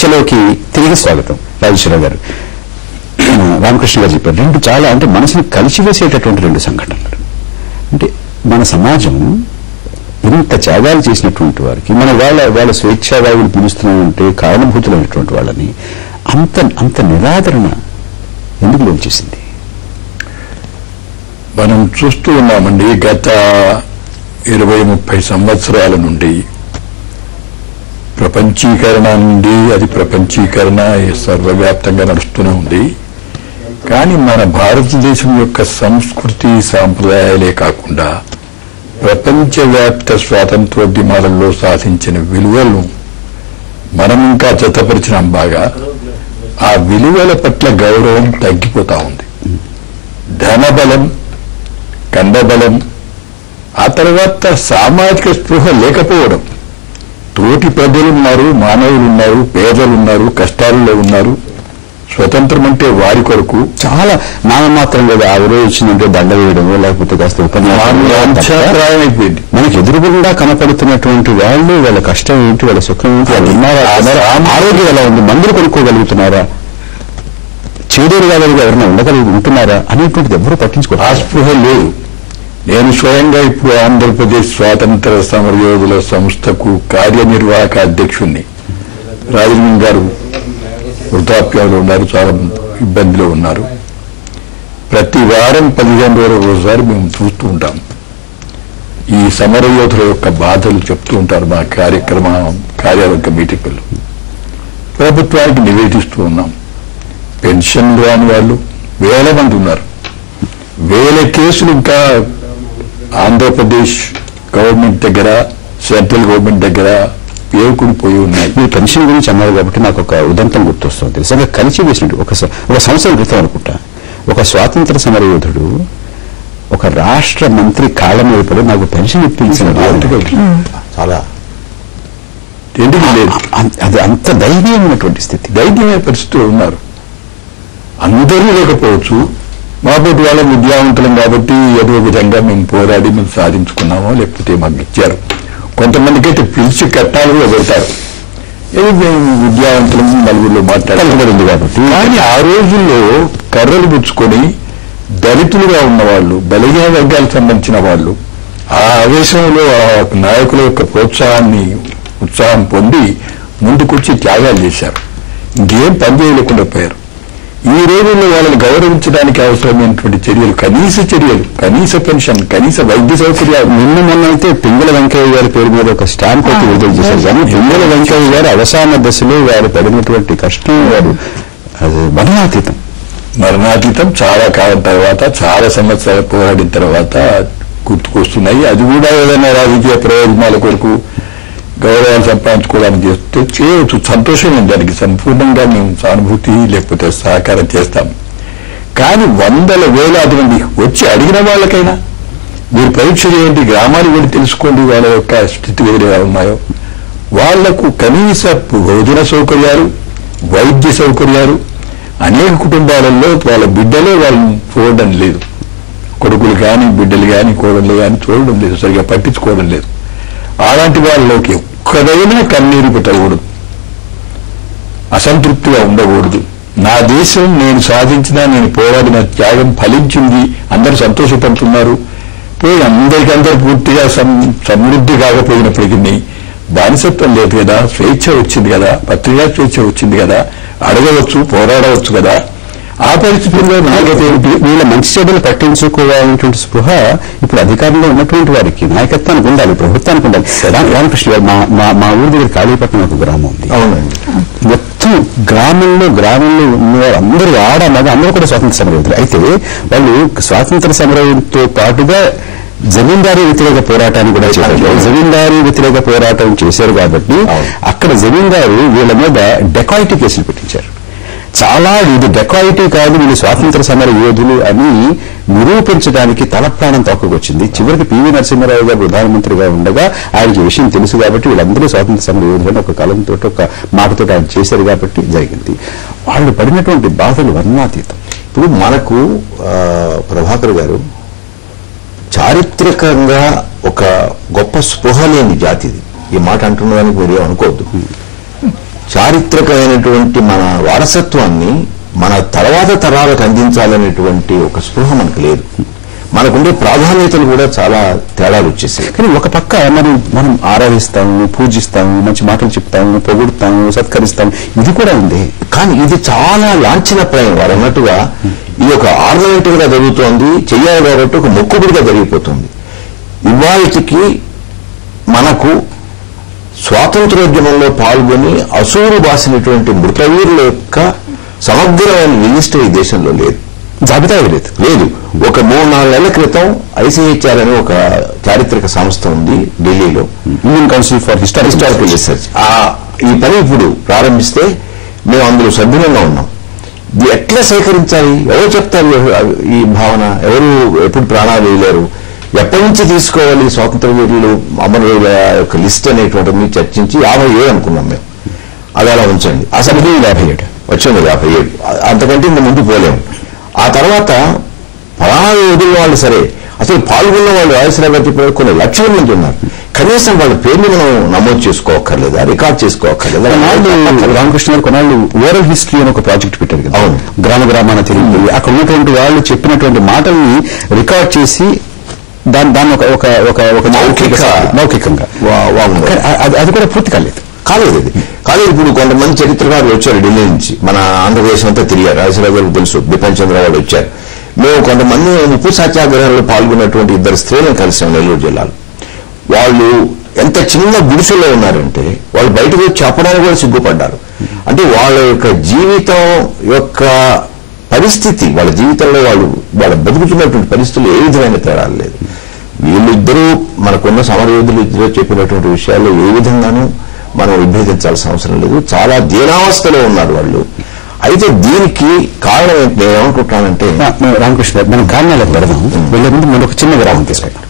చర్చలోకి తిరిగి స్వాగతం. రాజేశ్వరరావు గారు, రామకృష్ణ గారు చెప్పారు రెండు చాలా అంటే మనసుని కలిసివేసేటటువంటి రెండు సంఘటనలు. అంటే మన సమాజం ఇంత త్యాగాలు చేసినటువంటి వారికి మన వాళ్ళ స్వేచ్ఛావాయువులు పిలుస్తున్నామంటే కారణభూతులైనటువంటి వాళ్ళని అంత నిరాదరణ ఎందుకు లోచేసింది? మనం చూస్తూ ఉన్నామండి. గత 20-30 సంవత్సరాల నుండి ప్రపంచీకరణ నుండి అది ప్రపంచీకరణ సర్వవ్యాప్తంగా నడుస్తూనే ఉంది. కానీ మన భారతదేశం యొక్క సంస్కృతి సాంప్రదాయాలే కాకుండా ప్రపంచవ్యాప్త స్వాతంత్రోద్యమాలలో సాధించిన విలువలను మనం ఇంకా జతపరిచినాం బాగా. ఆ విలువల పట్ల గౌరవం తగ్గిపోతా ఉంది. ధనబలం, కండబలం, ఆ తర్వాత సామాజిక స్పృహ లేకపోవడం. తోటి ప్రజలున్నారు, మానవులున్నారు, పేదలున్నారు, కష్టాల్లో ఉన్నారు. స్వతంత్రం అంటే వారి కొరకు చాలా నామమాత్రం కదా. ఆ రోజు వచ్చిందంటే దండ వేయడము లేకపోతే కాస్త ఉపన్యాసమైపోయింది. మనకి ఎదురుగుండా కనపడుతున్నటువంటి వాళ్ళు వాళ్ళ కష్టం ఏంటి, వాళ్ళ సుఖం ఏంటి, వాళ్ళు ఉన్నారా, ఆరోగ్యం ఎలా ఉంది, మందులు కొనుక్కోగలుగుతున్నారా, చేదోడు వాళ్ళగా ఎవరైనా ఉంటున్నారా అనేటువంటిది ఎవరు పట్టించుకోరు. ఆ స్పృహ లేదు. నేను స్వయంగా ఇప్పుడు ఆంధ్రప్రదేశ్ స్వాతంత్ర సమరయోధుల సంస్థకు కార్యనిర్వాహక అధ్యక్షుణ్ణి. రాజలింగం గారు వృద్ధాప్యంలో ఉన్నారు, చాలా ఇబ్బందిలో ఉన్నారు. ప్రతి వారం 15 రోజులకు ఒకసారి మేము చూస్తూ ఉంటాం. ఈ సమరయోధుల యొక్క బాధలు చెప్తూ ఉంటారు మా కార్యవర్గ మీటింగులు. ప్రభుత్వానికి నివేదిస్తూ ఉన్నాం. పెన్షన్లు రాని వాళ్ళు వేల మంది ఉన్నారు. వేల కేసులు ఇంకా ఆంధ్రప్రదేశ్ గవర్నమెంట్ దగ్గర, సెంట్రల్ గవర్నమెంట్ దగ్గర పేరుకునిపోయి ఉన్నాయి. మీరు పెన్షన్ గురించి అన్నారు కాబట్టి నాకు ఒక ఉదంతం గుర్తొస్తుంది. నిజంగా కలిసి వేసినట్టు ఒక సంవత్సరం క్రితం అనుకుంటా ఒక స్వాతంత్ర సమరయోధుడు ఒక రాష్ట్ర మంత్రి కాళ్ళ మీద పడి నాకు పెన్షన్ ఇప్పించిన చాలా ఎందుకు లేదు. అది అంత ధైర్యమైనటువంటి స్థితి, ధైర్యమైన పరిస్థితులు ఉన్నారు. అందరూ లేకపోవచ్చు. మాబోటి వాళ్ళ విద్యావంతులం కాబట్టి ఏదో విధంగా మేము పోరాడి మేము సాధించుకున్నామో లేకపోతే మాకు ఇచ్చారు. కొంతమందికి అయితే పిలిచి కట్టాలు పెడతారు. ఏది మేము విద్యావంతులం నలుగురిలో మాట్లాడబడింది కాబట్టి. కానీ ఆ రోజుల్లో కర్రలు పుచ్చుకొని దళితులుగా ఉన్నవాళ్ళు, బలహీన వర్గాలకు సంబంధించిన వాళ్ళు ఆ ఆవేశంలో ఆ నాయకుల యొక్క ఉత్సాహం పొంది ముందుకొచ్చి త్యాగాలు చేశారు. ఇంకేం పని చేయలేకుండా పోయారు. ఈ రోజుల్లో వాళ్ళని గౌరవించడానికి అవసరమైనటువంటి చర్యలు, కనీస పెన్షన్, కనీస వైద్య సౌకర్యాలు. మొన్న అయితే పింగళ వెంకయ్య గారి పేరు మీద ఒక స్టాంప్ అయితే విడుదల చేశారు. కానీ పింగళ వెంకయ్య గారు అవసాన దశలో వారు పడినటువంటి కష్టం వారు అది మరణాతీతం. చాలా కాలం తర్వాత, చాలా సంవత్సరాలు పోరాడిన తర్వాత గుర్తుకొస్తున్నాయి. అది కూడా ఏదైనా రాజకీయ ప్రయోజనాల కొరకు గౌరవాలు సంపాదించుకోవడానికి చేస్తే చేయవచ్చు. సంతోషం ఉంది. దానికి సంపూర్ణంగా మేము సానుభూతి లేకపోతే సహకారం చేస్తాం. కానీ వందల వేలాది మంది వచ్చి అడిగిన వాళ్ళకైనా మీరు పరీక్ష చేయండి, గ్రామానికి వెళ్ళి తెలుసుకోండి వాళ్ళ యొక్క స్థితిగతులు ఎలా ఉన్నాయో. వాళ్లకు కనీస భోజన సౌకర్యాలు, వైద్య సౌకర్యాలు అనేక కుటుంబాలలో వాళ్ళ బిడ్డలే వాళ్ళని చూడడం లేదు. కొడుకులు కానీ బిడ్డలు కానీ కోడళ్ళు కానీ చూడడం లేదు, సరిగా పట్టించుకోవడం లేదు. అలాంటి వాళ్ళలోకి ఒక్కదైనా కన్నీరు పెట్టకూడదు, అసంతృప్తిగా ఉండకూడదు. నా దేశం నేను సాధించిన, నేను పోరాడిన త్యాగం ఫలించింది, అందరూ సంతోషపడుతున్నారు. పోయి అందరికందరూ పూర్తిగా సమృద్ధి కాకపోయినప్పటికీ బానిసత్వం లేదు కదా, స్వేచ్ఛ వచ్చింది కదా, పత్రికా స్వేచ్ఛ వచ్చింది కదా, అడగవచ్చు, పోరాడవచ్చు కదా. ఆ పరిస్థితుల్లో వీళ్ళ మంచి చెడ్డలు పట్టించుకోవాలనేటువంటి స్పృహ ఇప్పుడు అధికారంలో ఉన్నటువంటి వారికి, నాయకత్వానికి ఉండాలి, ప్రభుత్వానికి ఉండాలి. రామకృష్ణ గారు, మా ఊరి దగ్గర కాళీపట్నం ఒక గ్రామం ఉంది. అవునండి. మొత్తం గ్రామంలో ఉన్నవారు అందరూ మగ అందరూ కూడా స్వాతంత్ర సమరయోధులు. అయితే వాళ్ళు స్వాతంత్ర సమరంతో పాటుగా జమీందారీ వ్యతిరేక పోరాటాన్ని కూడా చేశారు. జమీందారీ వ్యతిరేక పోరాటం చేశారు కాబట్టి అక్కడ జమీందారు వీళ్ళ మీద డెకాయిటీ కేసులు పెట్టించారు. చాలా ఇది డెకాయిటీ కాదు, వీళ్ళు స్వాతంత్ర సమర యోధులు అని నిరూపించడానికి తల ప్రాణం తోకకొచ్చింది. చివరికి పివి నరసింహారావు గారు ప్రధానమంత్రిగా ఉండగా ఆయనకి విషయం తెలుసు కాబట్టి వీళ్ళందరూ స్వాతంత్ర సమర యోధులు ఒక కలంతో ఒక మాటతో ఆయన చేశారు కాబట్టి జరిగింది. వాళ్ళు పడినటువంటి బాధలు వర్ణాతీతం. ఇప్పుడు మనకు ప్రభాకర్ గారు చారిత్రకంగా ఒక గొప్ప స్పృహ లేని జాతిది. ఈ మాట అంటున్నదానికి మీరు అనుకోవద్దు. చారిత్రకమైనటువంటి మన వారసత్వాన్ని మన తర్వాత తరాలకు అందించాలనేటువంటి ఒక స్పృహ మనకు లేదు. మనకుండే ప్రాధాన్యతలు కూడా చాలా తేడాలు వచ్చేసాయి. కానీ ఒక పక్క మనం ఆరాధిస్తాము, పూజిస్తాము, మంచి మాటలు చెప్తాము, పొగుడుతాము, సత్కరిస్తాము, ఇది కూడా ఉంది. కానీ ఇది చాలా లాంఛనప్రాయం. వారు అన్నట్టుగా ఇది ఒక ఆర్నమెంట్ గా జరుగుతోంది, చెయ్యాలి కాబట్టి ఒక మొక్కుబడిగా జరిగిపోతుంది. ఇవాళకి మనకు స్వాతంత్రోద్యమంలో పాల్గొని అసూరు బాసినటువంటి మృతవీరుల యొక్క సమగ్రమైన లిస్ట్ ఈ దేశంలో లేదు, జాబితా లేదు. ఒక 3-4 నెలల క్రితం ICHR అనే ఒక చారిత్రక సంస్థ ఉంది ఢిల్లీలో, Indian council for historical research. ఈ పని ఇప్పుడు ప్రారంభిస్తే మేము అందులో సభ్యులంగా ఉన్నాం. ఇది ఎట్లా సేకరించాలి, ఎవరు చెప్తారు ఈ భావన, ఎవరు ఎప్పుడు ప్రాణాలు వేయలేరు, ఎప్పటి నుంచి తీసుకోవాలి స్వాతంత్ర వీరులు అమరవీరుల యొక్క లిస్ట్ అనేటువంటిది చర్చించి 57 అనుకున్నాం మేము. అది అలా ఉంచండి. అసలు 57 వచ్చింది, 57. అంతకంటే ఇంత ముందు పోలేము. ఆ తర్వాత ప్రాణాలు వదిలిన వాళ్ళు సరే, అసలు పాల్గొన్న వాళ్ళు రాజశేఖర చెప్పిన కొన్ని లక్షల మంది ఉన్నారు. కనీసం వాళ్ళ పేర్లు మనం నమోదు చేసుకోవక్కర్లేదా, రికార్డ్ చేసుకోవక్కర్లేదా? రామకృష్ణ గారు కొన్నాళ్ళు ఓరల్ హిస్టరీ అని ఒక ప్రాజెక్ట్ పెట్టారు కదా. అవును. గ్రామాన తిరిగి అక్కడ ఉన్నటువంటి వాళ్ళు చెప్పినటువంటి మాటల్ని రికార్డ్ చేసి దాన్ని ఒక మౌఖికంగా అది కూడా పూర్తి కాలేదు. ఇప్పుడు కొంతమంది చరిత్రకారులు వచ్చారు ఢిల్లీ నుంచి, మన ఆంధ్రప్రదేశ్ అంతా తిరిగారు. రాజశేఖర గారు తెలుసు, బిపిన్ చంద్ర వాళ్ళు వచ్చారు. మేము కొంతమంది ఉప్పు సత్యాగ్రహాల్లో పాల్గొన్నటువంటి 2 స్త్రీలను కలిసాం నెల్లూరు జిల్లాలో. వాళ్ళు ఎంత చిన్న గుడిసెలో ఉన్నారంటే వాళ్ళు బయటకు వచ్చి చెప్పడానికి కూడా సిగ్గుపడ్డారు. అంటే వాళ్ళ యొక్క జీవితం యొక్క పరిస్థితి, వాళ్ళ జీవితంలో వాళ్ళ బతుకుతున్నటువంటి పరిస్థితులు ఏ విధమైన తేడాలు లేదు. వీళ్ళిద్దరూ మనకున్న సమరయోధులు ఇద్దరు చెప్పినటువంటి విషయాల్లో ఏ విధంగానూ మనం విభేదించాల్సిన అవసరం లేదు. చాలా దీనావస్థలో ఉన్నారు వాళ్ళు. అయితే దీనికి కారణం నేను ఏమనుకుంటున్నానంటే, రామకృష్ణ గారు మనం కారణాలకు పెడదాం. వెళ్ళే ముందు మనం ఒక చిన్న విరామం తీసుకుంటాం.